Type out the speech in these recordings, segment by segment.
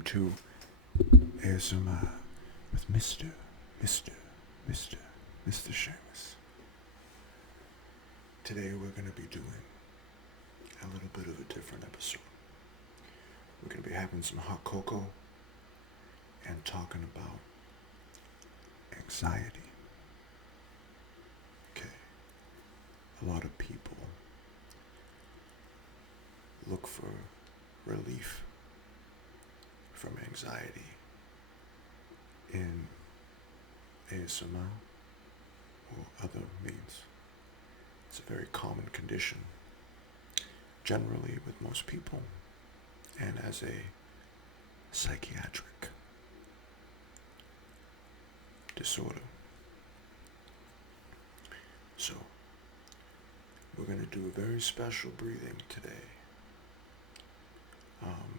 welcome to ASMR with Mr. Seamus. Today we're going to be doing a little bit of a different episode. We're going to be having some hot cocoa and talking about anxiety. Okay, a lot of people look for relief from anxiety in ASMR or other means. It's a very common condition, generally with most people, and as a psychiatric disorder. So, we're going to do a very special breathing today.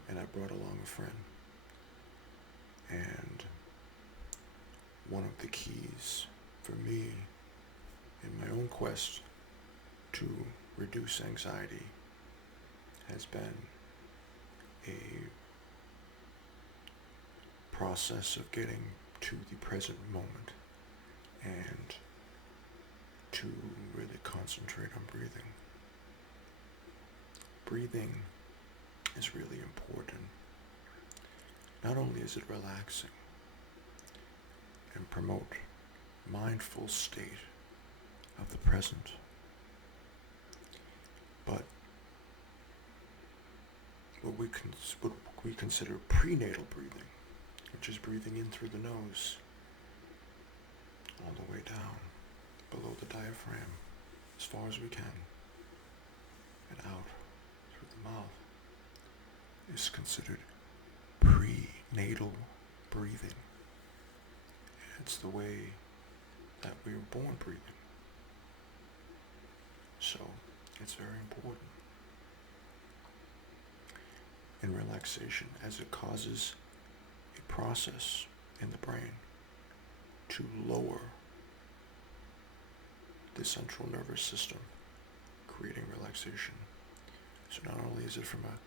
And I brought along a friend. And one of the keys for me in my own quest to reduce anxiety has been a process of getting to the present moment and to really concentrate on breathing. Breathing is really important. Not only is it relaxing and promote mindful state of the present, but what we consider prenatal breathing, which is breathing in through the nose, all the way down below the diaphragm, as far as we can, and out through the mouth, is considered prenatal breathing. It's the way that we were born breathing. So, it's very important in relaxation, as it causes a process in the brain to lower the central nervous system, creating relaxation. So not only is it from a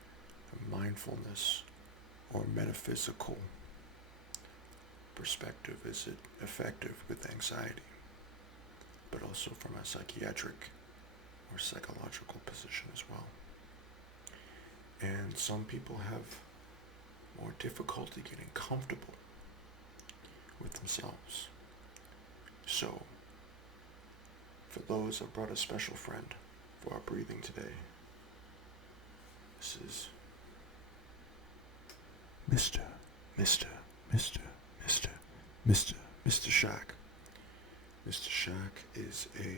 mindfulness or metaphysical perspective is it effective with anxiety, but also from a psychiatric or psychological position as well. And some people have more difficulty getting comfortable with themselves. So, for those, I brought a special friend for our breathing today. This is Mr. Shack. Mr. Shack is a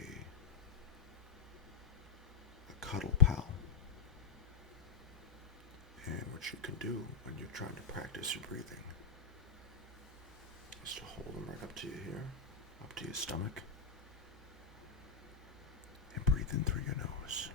cuddle pal. And what you can do when you're trying to practice your breathing is to hold them right up to your ear, up to your stomach, and breathe in through your nose.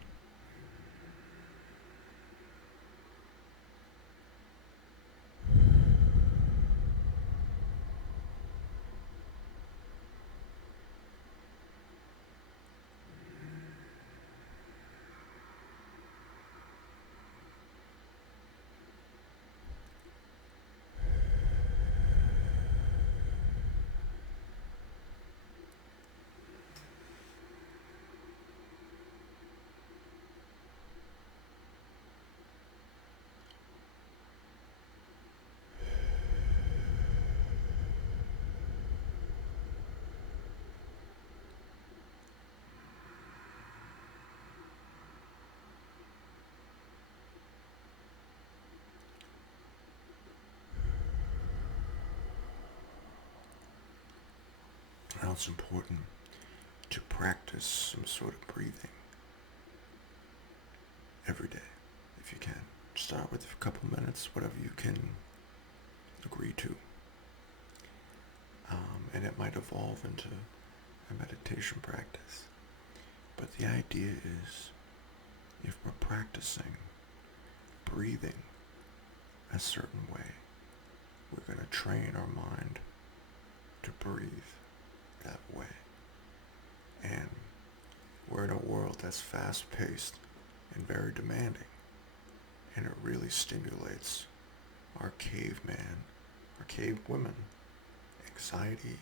Now it's important to practice some sort of breathing every day, if you can. Start with a couple minutes, whatever you can agree to. And it might evolve into a meditation practice. But the idea is, if we're practicing breathing a certain way, we're going to train our mind to breathe that way. And we're in a world that's fast-paced and very demanding, and it really stimulates our caveman, our cave women, anxiety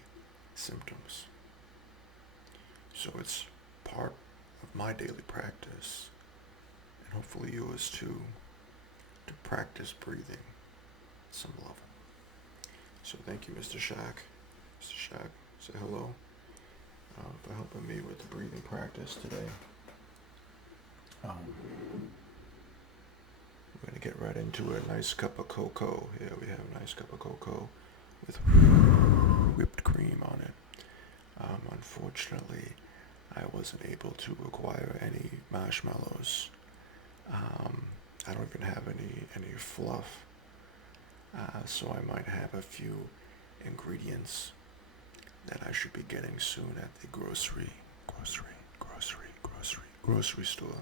symptoms. So it's part of my daily practice, and hopefully yours too, to practice breathing at some level. So thank you, Mr. Shack. Mr. Shack, say hello, for helping me with the breathing practice today. We're going to get right into a nice cup of cocoa. Here we have a nice cup of cocoa with whipped cream on it. Unfortunately, I wasn't able to acquire any marshmallows. I don't even have any fluff. So I might have a few ingredients that I should be getting soon at the grocery store.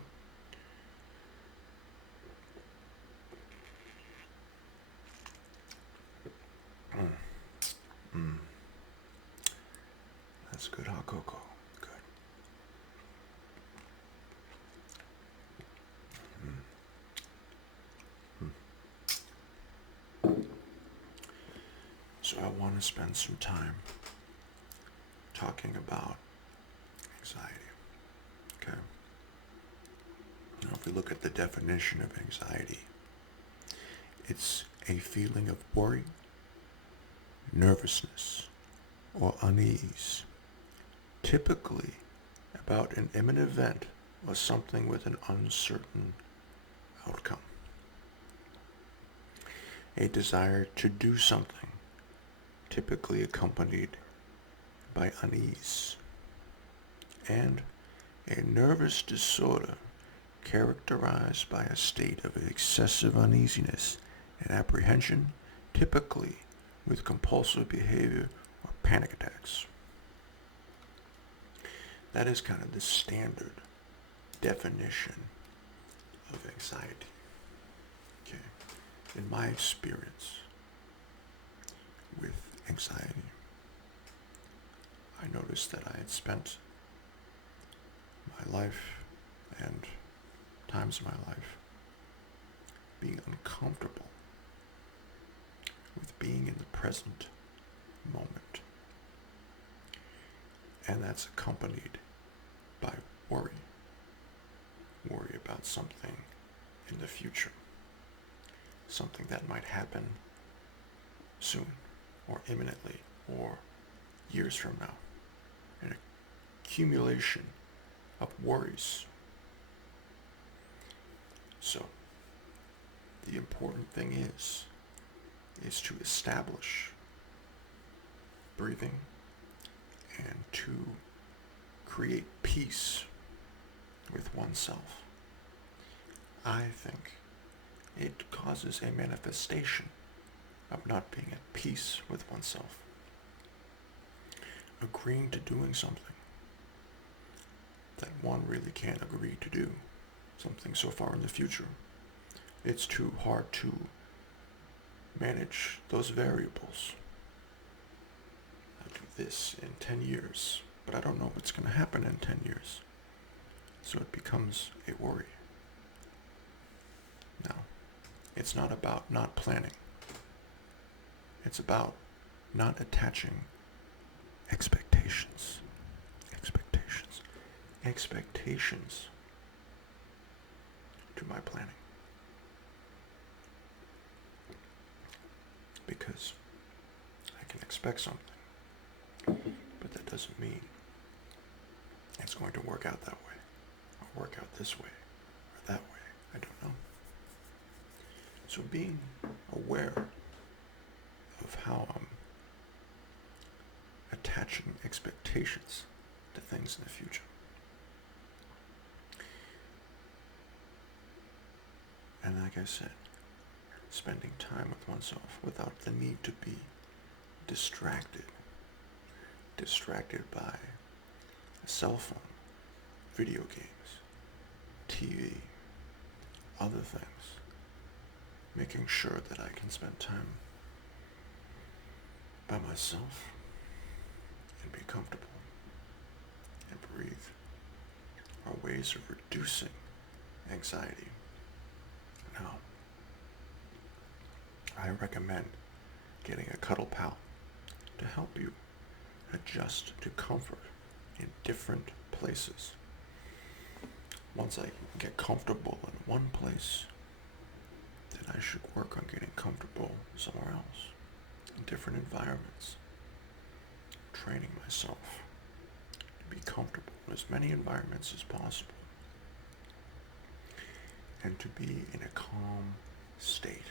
That's good hot cocoa. Good. So I want to spend some time talking about anxiety. Okay. Now, if we look at the definition of anxiety, it's a feeling of worry, nervousness, or unease, typically about an imminent event or something with an uncertain outcome. A desire to do something, typically accompanied by unease, and a nervous disorder characterized by a state of excessive uneasiness and apprehension, typically with compulsive behavior or panic attacks. That is kind of the standard definition of anxiety. Okay. In my experience with anxiety, I noticed that I had spent my life and times of my life being uncomfortable with being in the present moment. And that's accompanied by worry. Worry about something in the future. Something that might happen soon, or imminently, or years from now. An accumulation of worries. So, the important thing is to establish breathing and to create peace with oneself. I think it causes a manifestation of not being at peace with oneself. Agreeing to doing something that one really can't agree to do, something so far in the future. It's too hard to manage those variables. I'll do this in 10 years, but I don't know what's going to happen in 10 years. So it becomes a worry. Now, it's not about not planning. It's about not attaching expectations to my planning. Because I can expect something, but that doesn't mean it's going to work out that way, or work out this way, or that way. I don't know. So being aware of how I'm attaching expectations to things in the future. And like I said, spending time with oneself without the need to be distracted by a cell phone, video games, TV, other things, making sure that I can spend time by myself and be comfortable and breathe are ways of reducing anxiety. Now, I recommend getting a cuddle pal to help you adjust to comfort in different places. Once I get comfortable in one place, then I should work on getting comfortable somewhere else, in different environments, training myself to be comfortable in as many environments as possible, and to be in a calm state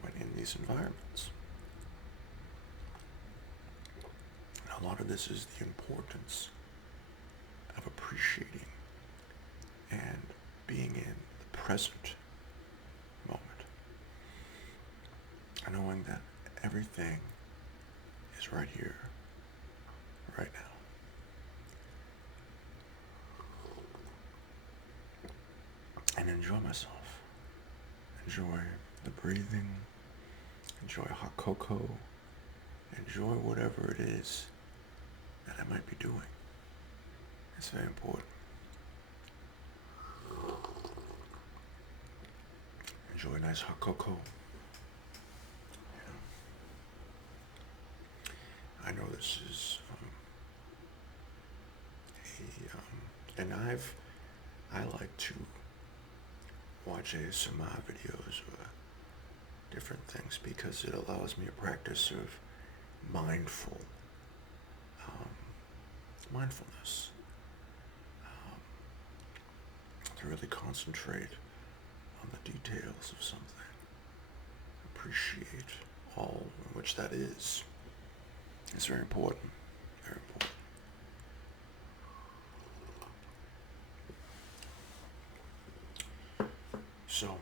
when in these environments. A lot of this is the importance of appreciating and being in the present moment, and knowing that everything is right here, right now. And enjoy myself. Enjoy the breathing, enjoy hot cocoa, enjoy whatever it is that I might be doing. It's very important. Enjoy a nice hot cocoa. I know this is and I like to watch ASMR videos or different things because it allows me a practice of mindfulness, to really concentrate on the details of something, appreciate all in which that is. It's very important, very important. So,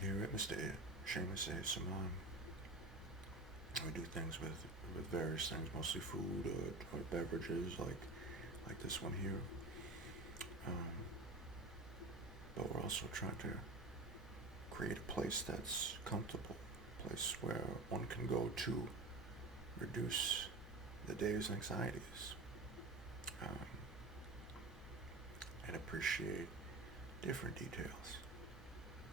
here at Mr. Seamus ASMR, we do things with various things, mostly food or beverages like this one here. But we're also trying to create a place that's comfortable, a place where one can go to reduce the day's anxieties, and appreciate different details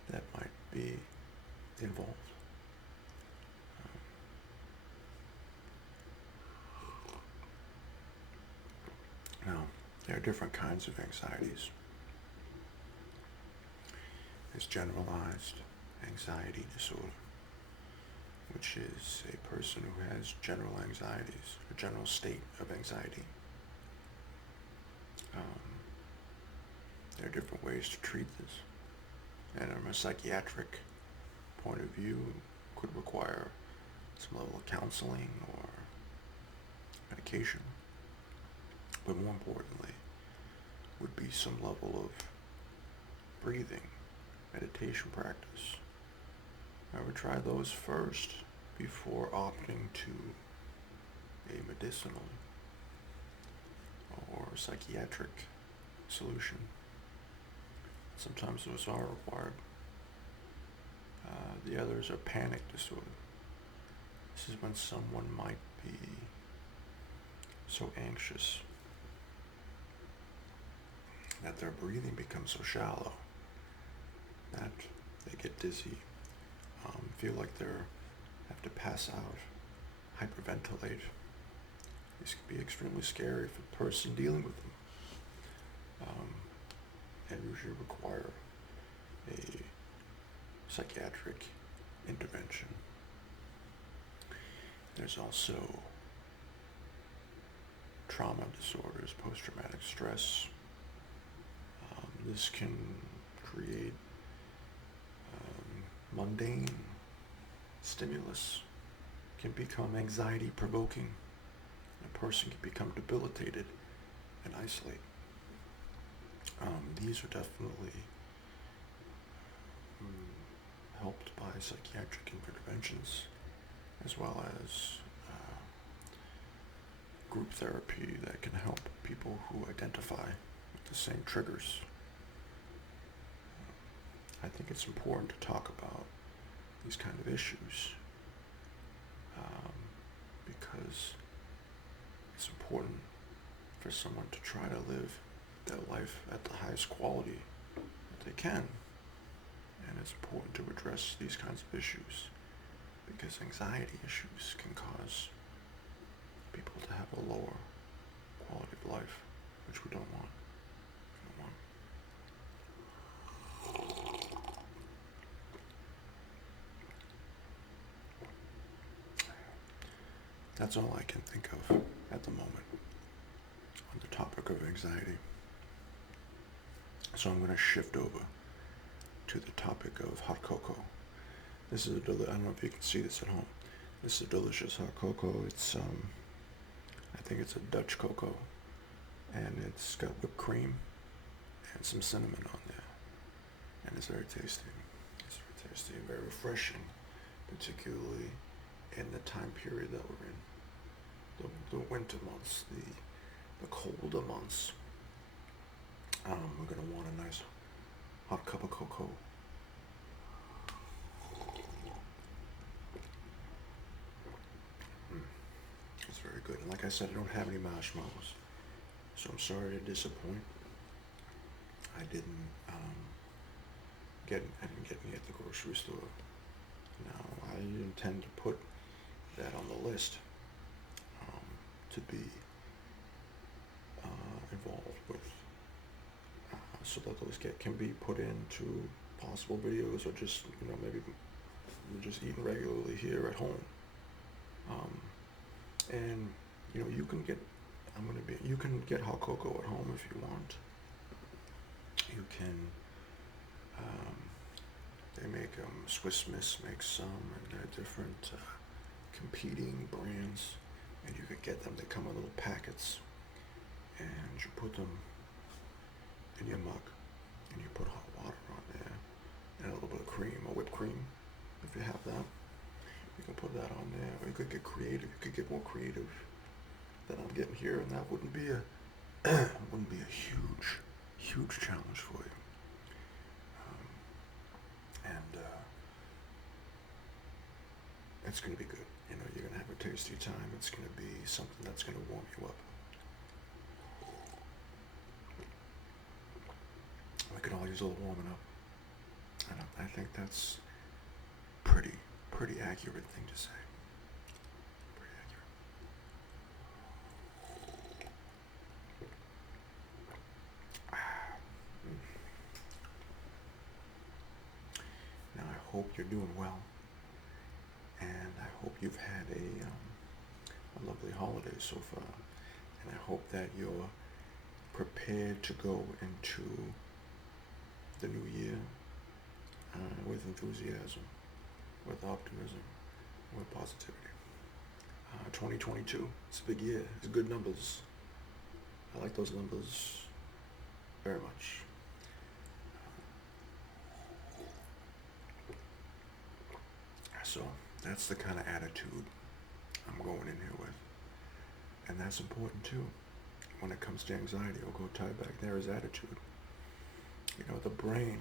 that might be involved. Now, there are different kinds of anxieties. There's generalized anxiety disorder, which is a person who has general anxieties, a general state of anxiety. There are different ways to treat this. And from a psychiatric point of view, could require some level of counseling or medication. But more importantly, would be some level of breathing, meditation practice. I would try those first before opting to a medicinal or psychiatric solution. Sometimes those are required. The others are panic disorder. This is when someone might be so anxious that their breathing becomes so shallow that they get dizzy, feel like they have to pass out, hyperventilate. This can be extremely scary for the person dealing with them, and usually require a psychiatric intervention. There's also trauma disorders, post-traumatic stress. This can create mundane stimulus, can become anxiety provoking. A person can become debilitated and isolate. These are definitely helped by psychiatric interventions, as well as group therapy that can help people who identify with the same triggers. I think it's important to talk about these kind of issues, because it's important for someone to try to live their life at the highest quality that they can, and it's important to address these kinds of issues because anxiety issues can cause people to have a lower quality of life, which we don't want. That's all I can think of at the moment on the topic of anxiety. So I'm going to shift over to the topic of hot cocoa. This is I don't know if you can see this at home. This is a delicious hot cocoa. It's I think it's a Dutch cocoa, and it's got whipped cream and some cinnamon on there, and it's very tasty. It's very tasty and very refreshing, particularly in the time period that we're in, the winter months, the colder months. We're going to want a nice hot cup of cocoa. It's very good. And like I said, I don't have any marshmallows, so I'm sorry to disappoint. I didn't get any at the grocery store. Now, I intend to put that on the list to be involved with, so that those can be put into possible videos, or just maybe just eating regularly here at home. And you can get you can get hot cocoa at home if you want. You can. They make Swiss Miss makes some, and there are different competing brands, and you could get them. They come in little packets, and you put them in your mug, and you put hot water on there, and a little bit of cream, or whipped cream, if you have that. You can put that on there, or you could get creative. You could get more creative than I'm getting here, and that wouldn't be a huge challenge for you. And it's going to be good. You're going to have a tasty time. It's going to be something that's going to warm you up. We could all use a little warming up. And I think that's pretty accurate thing to say. Pretty accurate. Now I hope you're doing well, and I hope you've had a lovely holiday so far, and I hope that you're prepared to go into the new year with enthusiasm, with optimism, with positivity. 2022, it's a big year. It's good numbers. I like those numbers very much. So that's the kind of attitude I'm going in here with. And that's important too. When it comes to anxiety, I'll go tie back there is attitude. The brain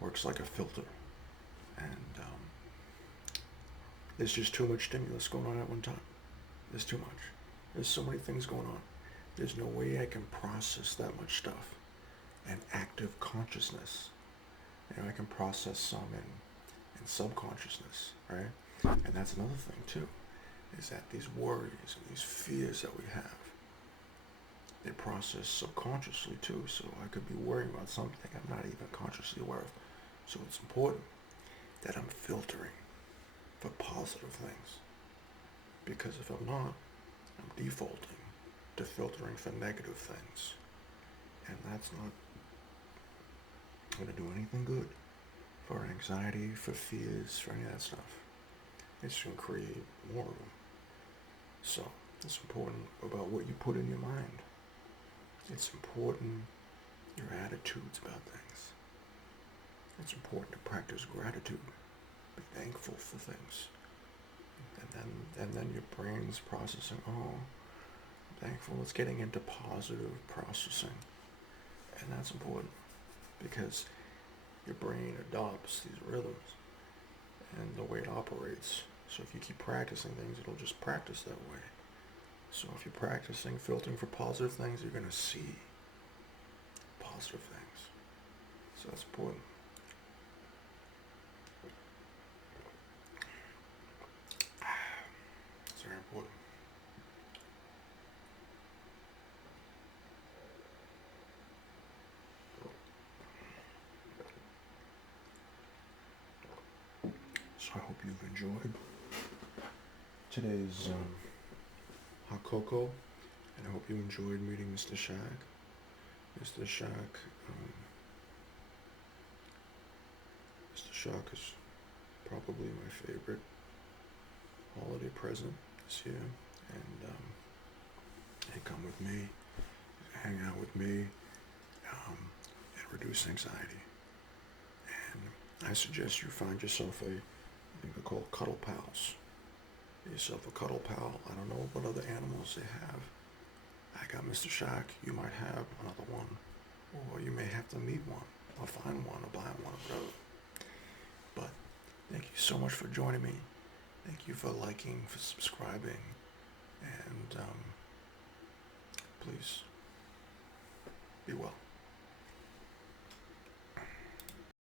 works like a filter. And there's just too much stimulus going on at one time. There's too much. There's so many things going on. There's no way I can process that much stuff. And active consciousness. I can process some in subconsciousness, right? And that's another thing too, is that these worries and these fears that we have, they process subconsciously too. So I could be worrying about something I'm not even consciously aware of. So it's important that I'm filtering for positive things. Because if I'm not, I'm defaulting to filtering for negative things. And that's not going to do anything good for anxiety, for fears, for any of that stuff. It's going to create more of them. So it's important about what you put in your mind. It's important your attitudes about things. It's important to practice gratitude. Be thankful for things. And then your brain's processing, I'm thankful. It's getting into positive processing. And that's important because your brain adopts these rhythms and the way it operates. So if you keep practicing things, it'll just practice that way. So if you're practicing filtering for positive things, you're going to see positive things. So that's important. So I hope you've enjoyed today's hot cocoa, and I hope you enjoyed meeting Mr. Shag. Mr. Shag, Mr. Shag is probably my favorite holiday present this year, and they come with me, hang out with me, and reduce anxiety. And I suggest you find yourself I think they're called cuddle pals. Get yourself a cuddle pal. I don't know what other animals they have. I got Mr. Shag. You might have another one, or you may have to meet one, or find one, or buy one, or whatever. But thank you so much for joining me. Thank you for liking, for subscribing, and please be well.